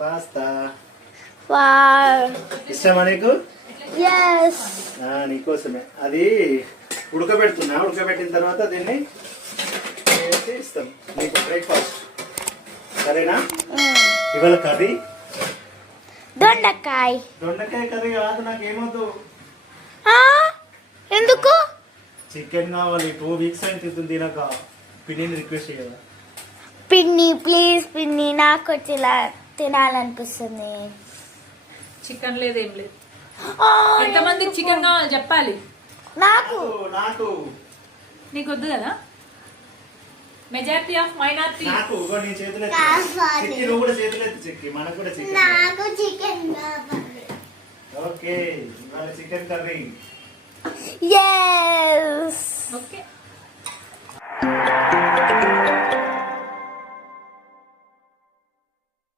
Pasta. Wow. ఇష్టమా నీకు? yes. నీకోసమే అది ఉడకబెడుతున్నా. ఉడకబెట్టిన తర్వాత దీన్ని వేసి ఇస్తాం నీకు బ్రేక్ఫాస్ట్. సరేనా? ఇవాళ కర్రీ దొండకాయ. దొండకాయ కర్రీ కాదు, నాకేమొద్దు. ఎందుకు? చికెన్ కావాలి. 2 weeks అయింది తినక. పిన్నిని రిక్వెస్ట్ చేయాలి. పిన్ని ప్లీజ్ పిన్ని, నాకు తినాలనిపిస్తుంది. చికెన్ లేదు, ఏం లేదు. ఎంతమంది చికెన్ కావాలి చెప్పాలి. నాకు నాకు నీకు వద్దు కదా. Majority of minority. నాకు నీ చేతులు చిక్కి, నువ్వు కూడా చేతులు ఎత్తి చిక్కి. మనకు కూడా చికెన్. నాకు చికెన్ కావాలి. ఓకే, ఇవాళ చికెన్ కర్రీ. yes.